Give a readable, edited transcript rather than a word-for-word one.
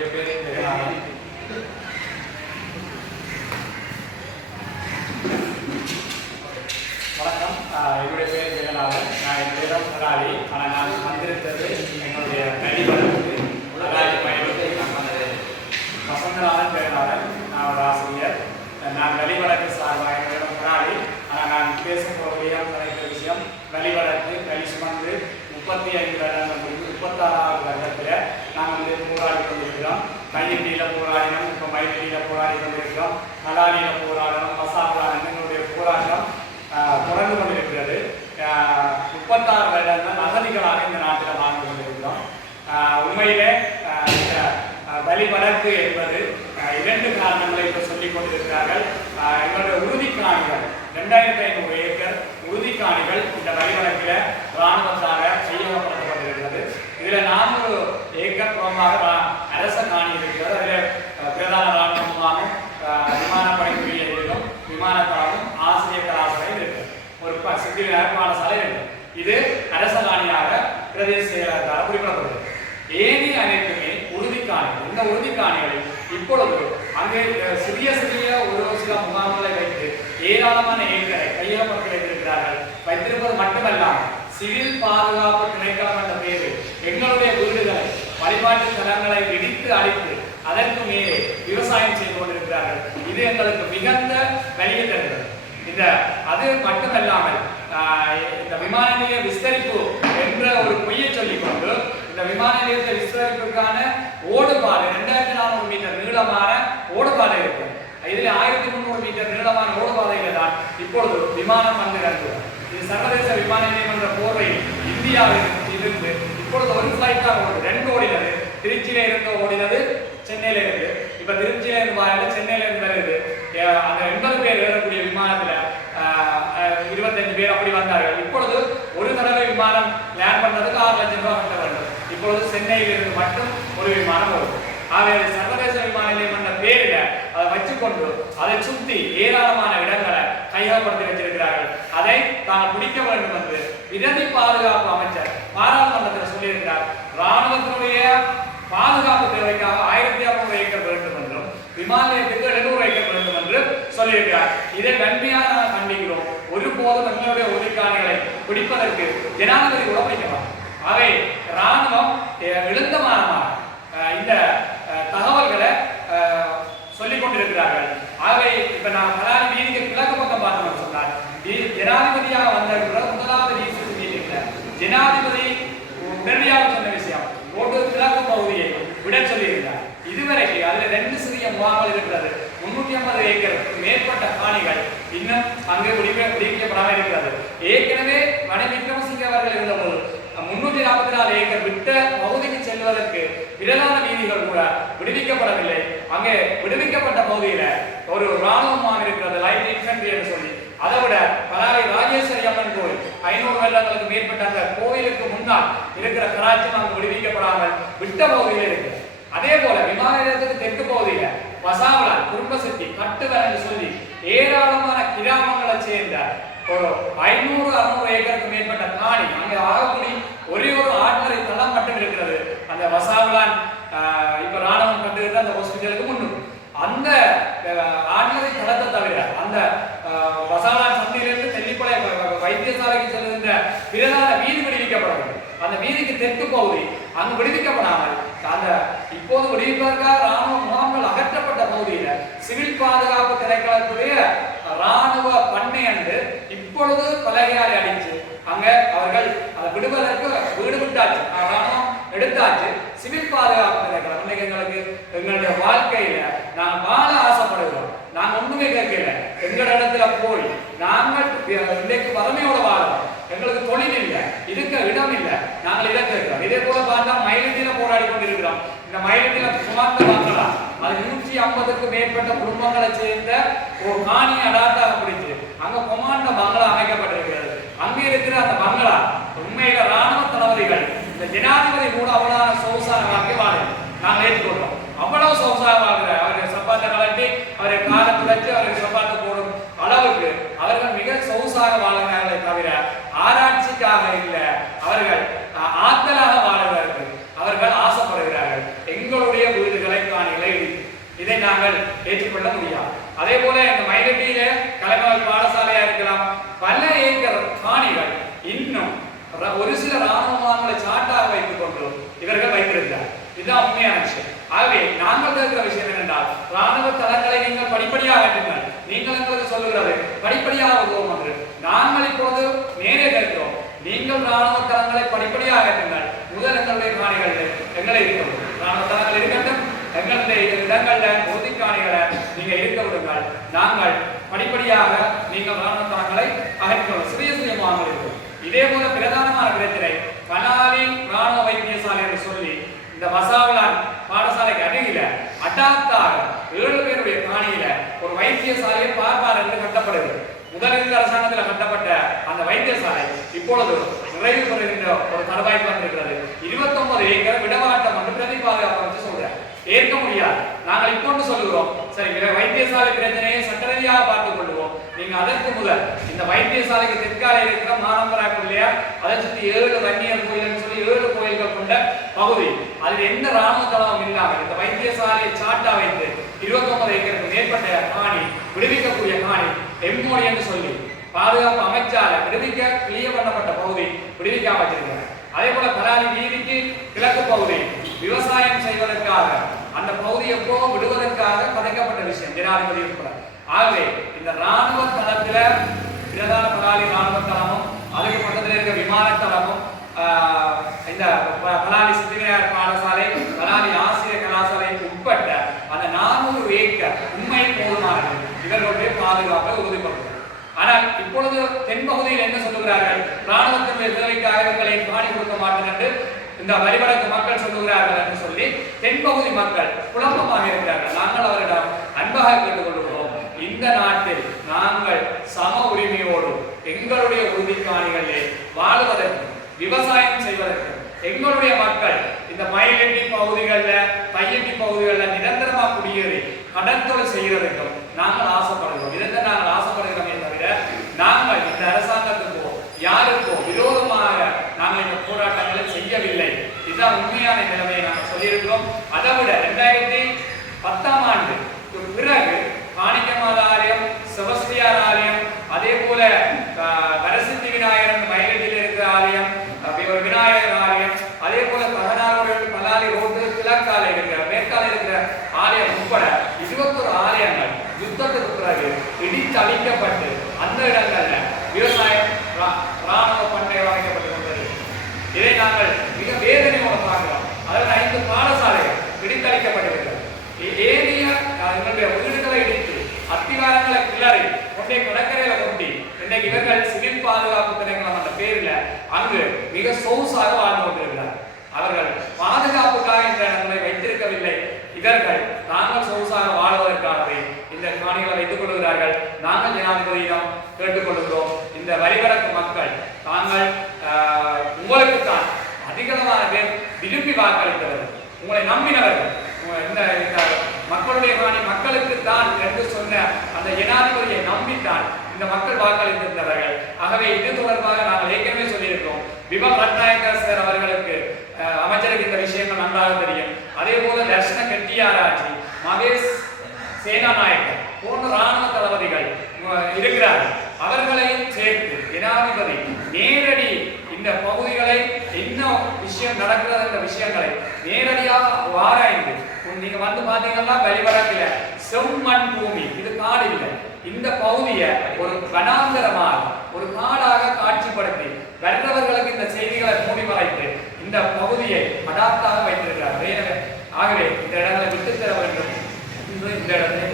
வணக்கம், என்னுடைய பேர் ஜெகநாதன். நான் என் பேரும் முதலாளி. ஆனால் நான் வந்திருக்கிறது எங்களுடைய கல்விவளத்துக்கு முதலாளி பயனுக்கு வசந்தநாதன் ஜெகநாதன். நான் ஒரு ஆசிரியர். நான் வழிவழக்கு சார்பாக என்னுடைய முதலாளி. ஆனால் நான் பேசக்கூடிய விஷயம் வழிவழக்கு வழி சுமந்து 35 வருடங்கள் முடிந்து 36வது வருடத்தில் நாங்கள் போராடி கொண்டிருக்கிறோம். மையடியில் போராடினோம், இப்போ மயிலடியில் போராடி கொண்டிருக்கிறோம், நலாடியில் போராடணும், மசாபுராணம் எங்களுடைய போராட்டம் தொடர்ந்து கொண்டிருக்கிறது. 36 வருடங்கள் அகதிகளாக இந்த நாட்டில் வாழ்ந்து கொண்டிருக்கிறோம். உண்மையிலே இந்த வழிவழக்கு என்பது 2 காரணங்களை இப்போ சொல்லிக் கொண்டிருக்கிறார்கள். எங்களுடைய உறுதிக்காணிகள் 2500 ஏக்கர் உறுதிக்காணிகள் இந்த வழிவழக்கில் இராணுவத்தாக கையகப்படுத்தப்பட்டிருக்கிறது. இதில் 400 ஏக்கர் புறமாக அரச காணி இருக்கிறது. அதில் பிரதான இராணுவ முகாமும் விமானப்படை பிரிவும் விமானத்தளமும் ஆசிரியர் கலாசாலையும் இருக்கு. ஒரு சிவில் பாடசாலை இருக்கு. இது அரச காணியாக பிரதேச செயலகத்தால் குறிப்பிடப்படுகிறது. ஏனைய அனைத்துமே உறுதிக்காணிகள். இந்த உறுதிக்காணிகளில் இப்பொழுது அங்கே சிறிய ஒரு சில முகாம்களை வைத்து ஏராளமான ஏக்கரை கையகப்படுத்தி வைத்திருக்கிறார்கள். வைத்திருப்பது மட்டுமல்லாமல் சிவில் பாதுகாப்பு திணைக்களம் என்ற பெயரில் எங்களுடைய வீடுகளை வழிபாட்டு தலங்களை இடித்து அழித்து அதற்கு மேலே விவசாயம் செய்து கொண்டிருக்கிறார்கள். இது எங்களுக்கு மிகுந்த வலியை தருகிறது. அது மட்டுமல்லாமல் இந்த விமான நிலைய விஸ்தரிப்பு என்ற ஒரு பொய்யை சொல்லிக்கொண்டு இந்த விமான நிலையத்தை விஸ்தரிப்புக்கான ஓடுபாடு 2400 மீட்டர் நீளமான ஓடுபாதை இருக்கும். இதில் 1300 மீட்டர் நீளமான ஓடுபாதையில தான் இப்பொழுது விமானம் வந்து இறங்குகிறது. இது சர்வதேச விமான நிலையம் என்ற போர்வையில் இந்தியாவில் இருந்து இப்பொழுது ஒரு ஃபிளைட் தான் ஓடுது. 2 ஓடினது. திருச்சியில இருந்து ஓடினது, சென்னையில இருந்து. இப்ப திருச்சியில இருந்து வரல, சென்னையில இருந்து வருது. அந்த 80 பேர் ஏறக்கூடிய விமானத்துல 25 பேர் அப்படி வந்தார்கள். இப்பொழுது ஒரு தடவை விமானம் லேண்ட் பண்றதுக்கு 6 லட்சம் ரூபாய் கட்ட வேண்டும். இப்பொழுது சென்னையில் இருந்து மட்டும் ஒரு விமானம் வரும். ஆகவே சர்வதேச விமான நிலையம் என்ற பேரில அதை வச்சுக்கொண்டு அதை சுத்தி ஏராளமான இடங்களை கையகப்படுத்தி வச்சிருக்கிறார்கள். அதை தாங்கள் பிடிக்க வேண்டும் என்று விததி பாதுகாப்பு அமைச்சர் பாராளுமன்றத்தில் சொல்லியிருக்கிறார். இராணுவத்தினுடைய பாதுகாப்பு தேவைக்காக 1600 ஏக்கர் வேண்டும் என்றும் விமான நிலையத்துக்கு 700 ஏக்கர் வேண்டும் என்று சொல்லியிருக்கிறார். இதை வன்மையாக கண்டிக்கிறோம். ஒருபோதும் எங்களுடைய உறுதிக்காணிகளை பிடிப்பதற்கு ஜனாதிபதி கூட பிடிக்கலாம். அவை இராணுவம் எழுந்தமானமாக இந்த தகவல்களை சொல்லிக் கொண்டிருக்கிறார்கள். ஆகவே இப்ப நான் பலாரி வீதிக்கு கிழக்கு பக்கம் பார்த்தோம்னு சொன்னார். ஜனாதிபதியாக வந்த முதலாவது டிசிசி மீட்டிங்ல ஜனாதிபதி உடனடியாக சொன்ன விஷயம் ரோட்டு கிழக்கு பகுதியை விட சொல்லியிருக்கிறார். இதுவரைக்கு அதுல 2 சிறிய முகாம்கள் இருக்கிறது. 350 ஏக்கருக்கு மேற்பட்ட காணிகள் இன்னும் அங்கே விடுவிக்கப்படாமல் இருக்கிறது. ஏற்கனவே வடக்கு விக்ரமசிங்க அவர்கள் இருந்தபோது 344 ஏக்கர் விட்ட பகுதிக்கு செல்வதற்கு பிரதான வீதிகள் கூட விடுவிக்கப்படவில்லை. அங்கே விடுவிக்கப்பட்ட பகுதியில ஒரு இராணுவ முகாம் இருக்கிறது, லைட் இன்ஃபென்ட்ரி என்று சொல்லி. அதை விட பலாரி ராஜேஸ்வரி அம்மன் கோயில் 500 வருடங்களுக்கு மேற்பட்ட அந்த கோயிலுக்கு முன்னால் இருக்கிற கராச்சி அங்கு விடுவிக்கப்படாமல் விட்ட பகுதியில இருக்கு. அதே போல விமான நிலையத்துக்கு தெற்கு பகுதியில வசாவளா, குடும்பசக்தி, கட்டுவன் என்று சொல்லி ஏராளமான கிராமங்களை சேர்ந்த ஒரு 500-600 ஏக்கருக்கு மேற்பட்ட காணி அங்கே ஆகக்கூடிய ஒரே ஒரு ஆர்டினரி தளம் மட்டும் இருக்கிறது. அந்த வசாவளான் இப்ப ராணுவம் கட்டுகிற அந்த ஹாஸ்பிட்டலுக்கு முன்னும் அந்த ஆர்டினரி தளத்தை தவிர அந்த வசாவளான் சந்தையிலிருந்து தெல்லிப்பளை வைத்தியசாலைக்கு செல்கின்ற பிரதான வீதி விடுவிக்கப்படவில்லை. அந்த வீதிக்கு தெற்கு பகுதி அங்கு விடுவிக்கப்படாமல் அந்த இப்போது விடுவிப்பதற்காக ராணுவ முகாம்கள் அகற்றப்பட்ட பகுதியில சிவில் பாதுகாப்பு திணைக்களத்துடைய ராணுவ பண்ணை என்று இப்பொழுது பலகையால் அடிச்சு அங்க அவர்கள் அதை விடுவதற்கு வீடு விட்டாச்சு, ராணுவம் எடுத்தாச்சு. சிவில் பாதுகாப்பு திணைக்களம் இன்னைக்கு எங்களுடைய வாழ்க்கையில நாங்கள் வாழ ஆசைப்படுகிறோம். நாங்க ஒண்ணுமே கேட்கல. எங்களோட இடத்துல போய் நாங்கள் இன்றைக்கு வறுமையோட வாழறோம். எங்களுக்கு தொழில் இல்லை, இருக்க இடம் இல்லை, நாங்கள் இதை கேட்கிறோம். இதே போல பார்த்தா மயிலட்டியில போராடி கொண்டிருக்கிறோம். இந்த மயிலட்டியில சுமார்த்த பங்களா அது 150க்கு மேற்பட்ட குடும்பங்களை சேர்ந்த ஒரு காணி அடாத்தாக பிடிச்சு அங்க கொமாண்ட பங்களா அமைக்கப்பட்டிருக்கிறது. அங்கே இருக்கிற அந்த பங்களா உண்மையில ராணுவ தளபதிகள் இந்த ஜனாதிபதி கூட அவ்வளவு சொகுசான வாழ்க்கை வாழ நாங்கள் ஏற்றுக்கொள்றோம். அவ்வளவு சொகுசாக வாழ்கிற அவர்கள் சப்பாத்தை கலட்டி அவரை காலத்தை வச்சு அவருக்கு சப்பாத்தை போடும் அளவுக்கு அவர்கள் மிக சொகுசாக வாழ்கிறார்களே தவிர ஆராய்ச்சிக்காக இல்லை, அவர்கள் ஆத்தலாக வாழ்கிறார்கள். அவர்கள் ஆசைப்படுகிறார்கள் எங்களுடைய வீடுகளை இதை நாங்கள் ஏற்றுக்கொள்ள முடியாது. அதே போல இந்த மயிலட்டியில கலைமகள் பாடசாலையா இருக்கலாம், பல ஏக்கர் காணிகள் இன்னும் ஒரு சில ராணுவ முகாம்களை சாட்டாக வைத்துக் கொண்டு இவர்கள் வைத்திருக்கிறார். இதுதான் உண்மையான விஷயம். ஆகவே நாங்கள் கேட்கிற விஷயம் என்னென்றால், ராணுவ தளங்களை நீங்கள் படிப்படியாக அகற்றுங்கள். நீங்கள் எங்களுக்கு சொல்லுகிறது படிப்படியாக உதவும் என்று. நாங்கள் இப்பொழுது நேரே கேட்கிறோம், நீங்கள் ராணுவ தளங்களை படிப்படியாக அகற்றுங்கள். முதல் எங்களுடைய காணிகள் எங்களை இருக்கிறோம், ராணுவ தளங்கள் இருக்கட்டும், எங்களுடைய இடங்கள்ல உறுதி காணிகளை நீங்க இருக்க விடுங்கள். நாங்கள் படிப்படியாக நீங்கள் ராணுவ தளங்களை அகற்றுவோம். சிறிய சிறிய முகாம்கள் இருக்கும். இதே போல பிரதானமான பிரச்சனை பலாலி ராணுவ வைத்தியசாலை என்று சொல்லி இந்த வசாவலான் பாடசாலைக்கு அருகில அட்டாத்தாக 7 பேருடைய காணியில ஒரு வைத்தியசாலையை பார்ப்பார் என்று கட்டப்படுகிறது. முதலில் அரசாங்கத்தில் கட்டப்பட்ட அந்த வைத்தியசாலை இப்பொழுது நிறைவு பெறுகின்ற ஒரு தருவாய்க்கு வந்திருக்கிறது. 29 ஏக்கர் விடமாட்டம் என்று பிரதி பாதுகாப்பு வச்சு சொல்றார். ஏற்க முடியாது. நாங்கள் இப்பொழுது சொல்லுகிறோம், சரி வைத்தியசாலை பிரச்சனையை சட்ட ரீதியாக பார்த்துக் கொள்வோம். நீங்க அதற்கு முதல் இந்த வைத்தியசாலைக்கு தெற்கால இருக்கிற மானம்பராக்குள்ளையா அதை சுற்றி 7 வன்னியர் கோயில் சொல்லி 7 கோயில்கள் கொண்ட பகுதி, அதில் எந்த ராணுவ தளமும் இல்லாமல் இந்த வைத்தியசாலையை சாட்டா வைத்து 29 ஏக்கருக்கு மேற்பட்ட காணி விடுவிக்கக்கூடிய காணி எம்மோடி என்று சொல்லி பாதுகாப்பு அமைச்சால விடுவிக்க கிளியர் பண்ணப்பட்ட பகுதி விடுவிக்காம வச்சிருக்கிறார். அதே போல பலாலி வீதிக்கு கிழக்கு பகுதி விவசாயம் செய்வதற்காக அந்த பகுதி எப்போ விடுவதற்காக கதைக்கப்பட்ட விஷயம் ஜனாதிபதி உட்பட. ஆகவே இந்த ராணுவ தளத்துல பிரதான பலாலி ராணுவ தளமும் அதுக்கு பக்கத்தில் இருக்க விமான தளமும் இந்த பலாலி சித்திரையார் பாடசாலை பலாலி ஆசிரியர் கலாசாலை உட்பட்ட அந்த 400 ஏக்கர் உண்மை போதுமானது இவர்களுடைய பாதுகாப்பை உறுதிப்படுத்தும். ஆனால் இப்பொழுது தென்பகுதியில் என்ன சொல்லுகிறார்கள், ராணுவத்தினுடைய தேவைக்காக இவர்களை காணி கொடுக்க மாட்டேன் என்று இந்த வரிவடக்கு மக்கள் சொல்லுகிறார்கள் என்று சொல்லி தென்பகுதி மக்கள் குழப்பமாக இருக்கிறார்கள். நாங்கள் அவரிடம் அன்பாக கேட்டுக்கொள்கிறோம், இந்த நாட்டில் நாங்கள் சம உரிமையோடு எங்களுடைய உறுதி காணிகளிலே வாழ்வதற்கு விவசாயம் செய்வதற்கு எங்களுடைய மக்கள் இந்த மயிலட்டி பகுதிகளில் கையெட்டி பகுதிகளில் நிரந்தரமாக குடியேறி கடற்தொழில் செய்கிறதுக்கும் நாங்கள் ஆசைப்படுகிறோம். இதற்கு நாங்கள் ஆசைப்படுகிறோமே தவிர நாங்கள் இந்த அரசாங்கத்துக்கோ யாருக்கோ விரோதமாக நாங்கள் இந்த போராட்டங்களை செய்யவில்லை. இதுதான் உண்மையான நிலைமையை நாங்கள் சொல்லியிருக்கிறோம். அதை விட 2010ஆம் ஆண்டு பிறகு மாணிக்கமாத ஆலயம், செபஸ்தியார் ஆலயம், அதே போல வரசித்தி விநாயகர் மயிலட்டியில் இருக்கிற ஆலயம், ஒரு விநாயகர் ஆலயம், அதே போல பகனாரோடு பலாலி ரோட்டு கிழக்கால இருக்கிற மேற்கால இருக்கிற ஆலயம் உட்பட 21 ஆலயங்கள் யுத்தத்துக்கு பிறகு இடித்து அழிக்கப்பட்டு அந்த இடங்கள்ல விவசாயம் ராணுவ பண்ணை அமைக்கப்பட்டு கொண்டது. இதை நாங்கள் மிக வேதனையோட பார்க்கிறோம். அதில் 5 பாடசாலைகள் இடித்தளிக்கப்பட்டிருக்கிறது. ஏனைய எங்களுடைய வீடுகளை இடித்து அத்திவாரங்களை கிளறி கொண்டே கடற்கரையில கொண்டு இன்றைக்கு இவர்கள் சிவில் பாதுகாப்பு திணைக்களம் என்ற பேரில் அங்கு மிக சொகுசாக வாழ்ந்து கொண்டிருக்கிறார். அவர்கள் பாதுகாப்புக்காக இந்த இடங்களை வைத்திருக்கவில்லை. இவர்கள் தாங்கள் சொகுசாக வாழ்வதற்காகவே இந்த காணிகளை வைத்துக் கொள்கிறார்கள். நாங்கள் ஜனாதிபதியிடம் கேட்டுக்கொள்கிறோம், இந்த வரிவடக்கு மக்கள் தாங்கள் உங்களுக்குத்தான் அதிகமான பேர் விரும்பி வாக்களித்தவர்கள், உங்களை நம்பினவர்கள், இந்த மக்களுடைய காணி மக்களுக்கு தான் என்று சொன்ன அந்த ஜனாதிபதியை நம்பித்தான் இந்த மக்கள் வாக்களித்திருந்தவர்கள். ஆகவே இது தொடர்பாக நாங்கள் ஏற்கனவே சொல்லியிருக்கிறோம். விபம் ரட்நாயக்க சார் அவர்களுக்கு அமைச்சருக்கு இந்த விஷயங்கள் நன்றாக தெரியும். அதே போல தர்ஷன கெட்டியாராஜி, மகேஷ் சேனாநாயக்கர் போன்ற ராணுவ தளபதிகள் இருக்கிறார்கள். அவர்களையும் சேர்த்து ஜனாதிபதி நேரடி இந்த பகுதிகளை என்ன விஷயம் நடக்கிறது என்ற விஷயங்களை நேரடியாக ஆராய்ந்து நீங்க வந்து பாத்தீங்கன்னா வெளிவடக்குல செம்மண் பூமி, இது காடு இல்லை, இந்த பகுதியை ஒரு வனாந்தரமாக ஒரு காடாக காட்சிப்படுத்தி வர்றவர்களுக்கு இந்த செய்திகளை மூடி மறைத்து இந்த பகுதியை அடாப்டாக வைத்திருக்கிறார். ஆகவே இந்த இடங்களை விட்டு தர வேண்டும் என்று இந்த இடத்தை